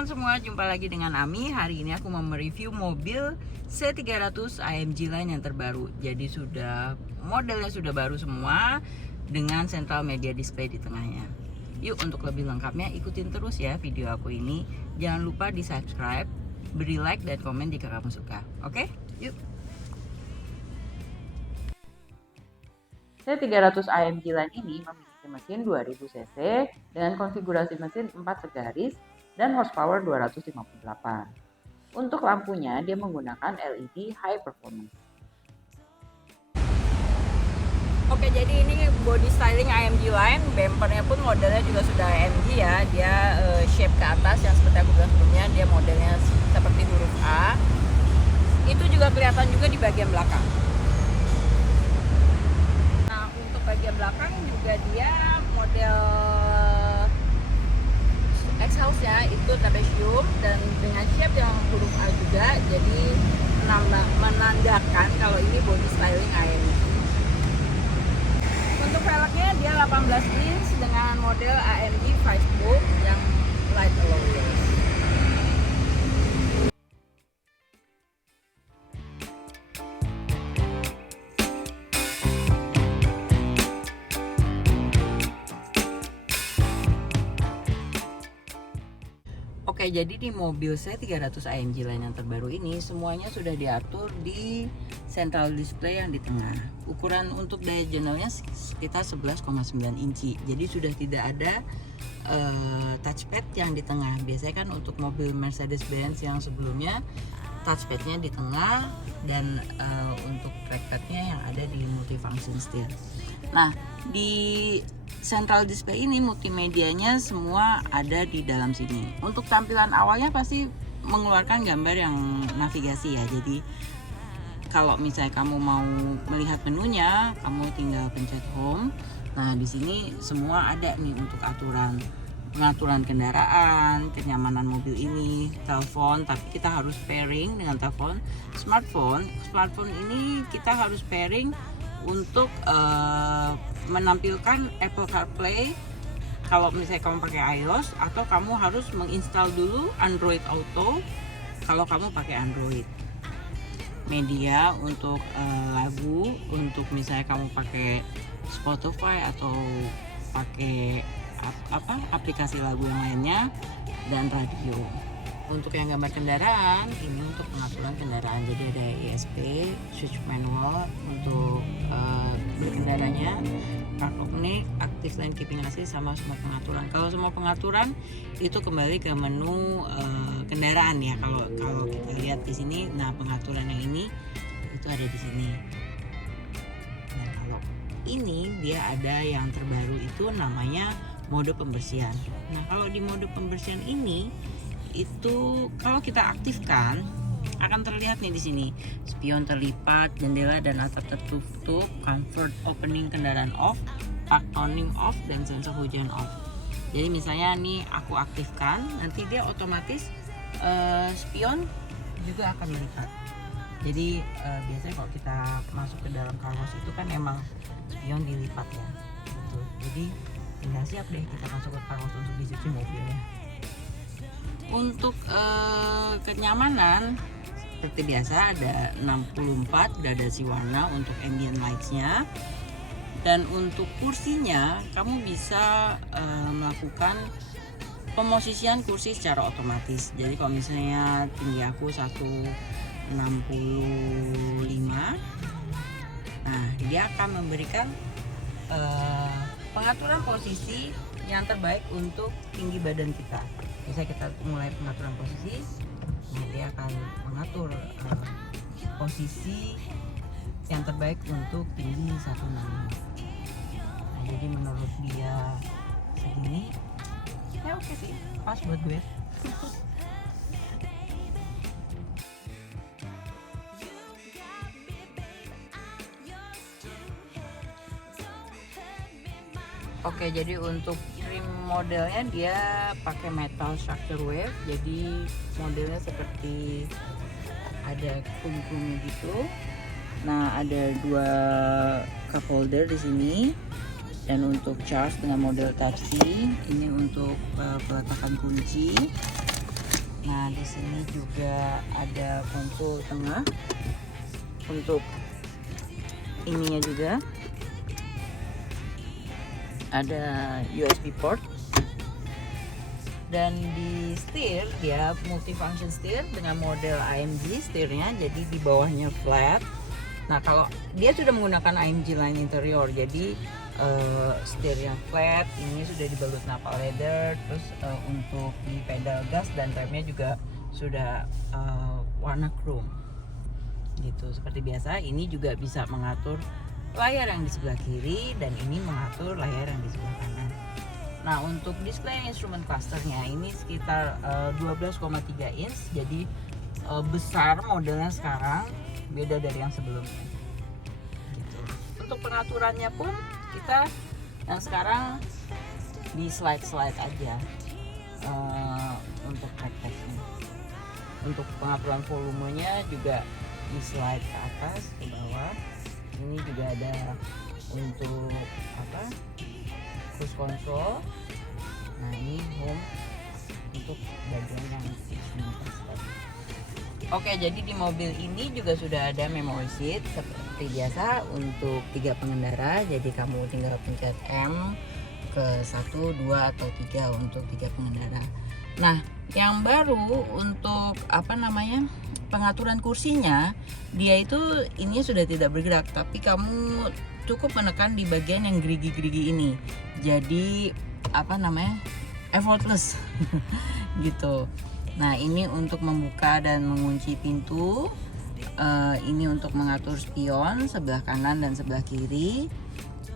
kawan semua, jumpa lagi dengan Ami. Hari ini aku mau mereview mobil C300 AMG Line yang terbaru. Jadi modelnya sudah baru semua dengan central media display di tengahnya. Yuk, untuk lebih lengkapnya ikutin terus ya video aku ini. Jangan lupa di subscribe, beri like dan komen jika kamu suka. Oke, yuk. C300 AMG Line ini memiliki mesin 2000 cc dengan konfigurasi mesin 4 segaris dan horsepower 258. Untuk lampunya dia menggunakan LED high performance. Oke, jadi ini body styling AMG Line, bumpernya pun modelnya juga sudah AMG ya. Dia shape ke atas yang seperti aku bilang sebelumnya, dia modelnya seperti huruf A. Itu juga kelihatan juga di bagian belakang. Nah, untuk bagian belakang juga dia model exhaustnya itu trapezium dan dengan shape yang huruf A juga, jadi menandakan kalau ini body styling AMG. Untuk velgnya dia 18 inch dengan model AMG 5 spoke yang light alloy wheels. Oke, jadi di mobil C300 AMG Line yang terbaru ini semuanya sudah diatur di central display yang di tengah. Ukuran untuk diagonalnya sekitar 11,9 inci. Jadi sudah tidak ada touchpad yang di tengah. Biasanya kan untuk mobil Mercedes-Benz yang sebelumnya touchpadnya di tengah dan untuk trackpadnya yang ada di multifunction steer. Nah, di central display ini multimedianya semua ada di dalam sini. Untuk tampilan awalnya pasti mengeluarkan gambar yang navigasi ya. Jadi kalau misalnya kamu mau melihat menunya, kamu tinggal pencet home. Nah, di sini semua ada nih untuk pengaturan kendaraan, kenyamanan mobil ini, telepon, tapi kita harus pairing dengan telepon. Smartphone ini kita harus pairing untuk menampilkan Apple CarPlay kalau misalnya kamu pakai iOS, atau kamu harus menginstal dulu Android Auto kalau kamu pakai Android. Media untuk lagu, untuk misalnya kamu pakai Spotify atau pakai aplikasi lagu yang lainnya, dan radio. Untuk yang gambar kendaraan, ini untuk pengaturan kendaraan. Jadi ada ESP, switch manual untuk berkendaranya, park-opening, active lane keeping assist, sama semua pengaturan. Kalau semua pengaturan itu kembali ke menu kendaraan ya. Kalau kita lihat di sini, nah pengaturan yang ini itu ada di sini. Nah, kalau ini dia ada yang terbaru itu namanya mode pembersihan. Nah, kalau di mode pembersihan ini itu kalau kita aktifkan akan terlihat nih di sini spion terlipat, jendela dan atap tertutup, comfort opening kendaraan off, park tuning off, dan sensor hujan off. Jadi misalnya nih aku aktifkan, nanti dia otomatis spion juga akan dilipat. Jadi biasanya kalau kita masuk ke dalam car wash itu kan emang spion dilipat ya, gitu. Jadi tinggal siap deh kita masuk ke car wash untuk dicuci mobilnya. Untuk kenyamanan seperti biasa ada 64 gradasi warna untuk ambient lights-nya, dan untuk kursinya kamu bisa melakukan pemosisian kursi secara otomatis. Jadi kalau misalnya tinggi aku 165, nah dia akan memberikan pengaturan posisi yang terbaik untuk tinggi badan kita. Bisa kita mulai pengaturan posisi, nah dia akan mengatur posisi yang terbaik untuk tinggi 165. Nah, jadi menurut dia segini ya oke sih, pas buat gue. Oke, jadi untuk trim modelnya dia pakai metal structure wave. Jadi modelnya seperti ada kumi-kumi gitu. Nah, ada 2 cup holder di sini. Dan untuk charge dengan model Type C, ini untuk peletakan kunci. Nah, di sini juga ada konsol tengah untuk ininya juga. Ada USB port. Dan di setir dia multifunction setir dengan model AMG setirnya, jadi di bawahnya flat. Nah, kalau dia sudah menggunakan AMG line interior, jadi setirnya flat, ini sudah dibalut nappa leather. Terus untuk di pedal gas dan remnya juga sudah warna chrome gitu. Seperti biasa, ini juga bisa mengatur layar yang di sebelah kiri dan ini mengatur layar yang di sebelah kanan. Nah, untuk display instrument clusternya ini sekitar 12,3 inch, jadi besar modelnya sekarang, beda dari yang sebelumnya. Gitu. Untuk pengaturannya pun kita yang sekarang di slide aja untuk trackpadnya. Untuk pengaturan volumenya juga di slide ke atas ke bawah. Ini juga ada untuk cruise control. Nah, ini home untuk bagian yang di sini. Oke, jadi di mobil ini juga sudah ada memory seat seperti biasa untuk 3 pengendara. Jadi kamu tinggal pencet M ke 1, 2 atau 3 untuk 3 pengendara. Nah, yang baru untuk pengaturan kursinya, dia itu ini sudah tidak bergerak, tapi kamu cukup menekan di bagian yang gerigi-gerigi ini. Jadi effortless gitu. Nah, ini untuk membuka dan mengunci pintu. Ini untuk mengatur spion sebelah kanan dan sebelah kiri.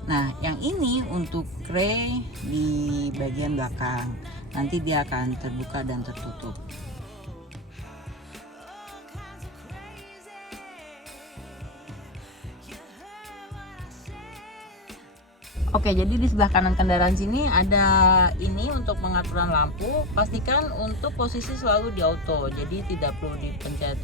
Nah, yang ini untuk kray di bagian belakang. Nanti dia akan terbuka dan tertutup. Oke, jadi di sebelah kanan kendaraan sini ada ini untuk pengaturan lampu. Pastikan untuk posisi selalu di auto. Jadi tidak perlu dipencet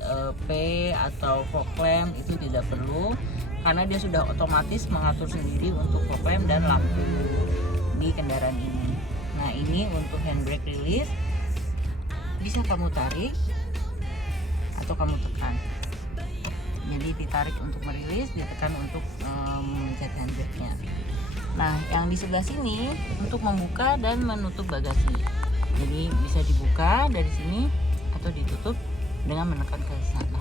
P atau fog lamp, itu tidak perlu karena dia sudah otomatis mengatur sendiri untuk fog lamp dan lampu di kendaraan ini. Nah, ini untuk handbrake release. Bisa kamu tarik atau kamu tekan. Jadi ditarik untuk merilis, ditekan untuk mencet handbrake-nya. Nah, yang di sebelah sini untuk membuka dan menutup bagasi. Jadi bisa dibuka dari sini atau ditutup dengan menekan ke sana.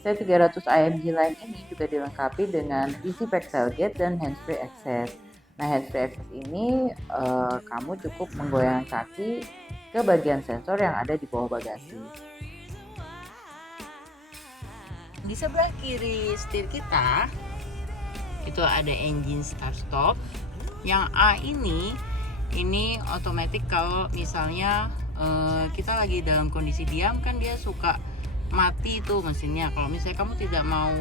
C300 AMG line ini juga dilengkapi dengan easy pack tailgate dan hands-free access. Nah, hands-free access ini kamu cukup menggoyang kaki ke bagian sensor yang ada di bawah bagasi. Di sebelah kiri setir kita itu ada engine start stop. Yang A ini otomatis kalau misalnya kita lagi dalam kondisi diam kan dia suka mati tuh mesinnya. Kalau misalnya kamu tidak mau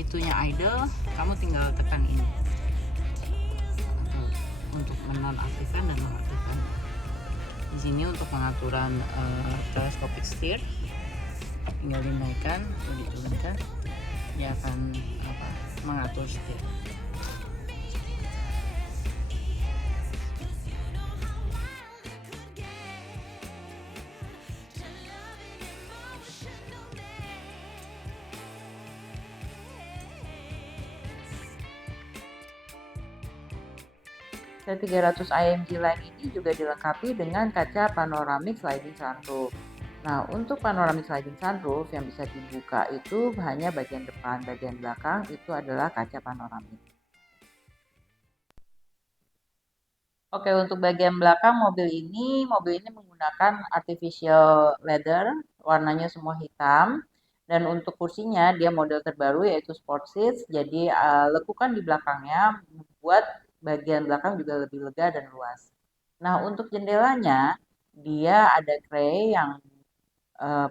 itunya idle, kamu tinggal tekan ini untuk menonaktifkan dan mengaktifkan. Di sini untuk pengaturan telescopic steer, tinggal dinaikkan atau diturunkan, dia akan mengatur setir. C300 AMG line ini juga dilengkapi dengan kaca panoramik sliding sunroof. Nah, untuk panoramik sliding sunroof yang bisa dibuka itu hanya bagian depan, bagian belakang itu adalah kaca panoramik. Oke, untuk bagian belakang mobil ini menggunakan artificial leather, warnanya semua hitam. Dan untuk kursinya dia model terbaru yaitu sport seats, jadi lekukan di belakangnya membuat bagian belakang juga lebih lega dan luas. Nah, untuk jendelanya dia ada tray yang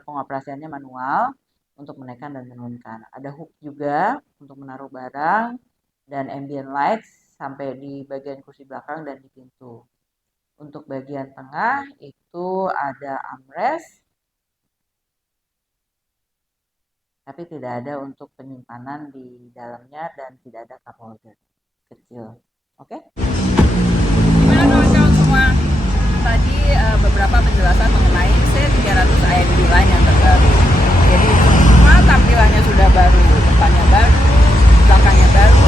pengoperasiannya manual untuk menaikkan dan menurunkan. Ada hook juga untuk menaruh barang dan ambient lights sampai di bagian kursi belakang dan di pintu. Untuk bagian tengah itu ada armrest tapi tidak ada untuk penyimpanan di dalamnya dan tidak ada cup holder kecil. Oke? Gimana kawan-kawan semua? Tadi beberapa penjelasan mengenai C300 IMD line yang terbaru. Jadi semua tampilannya sudah baru, depannya baru, belakangnya baru,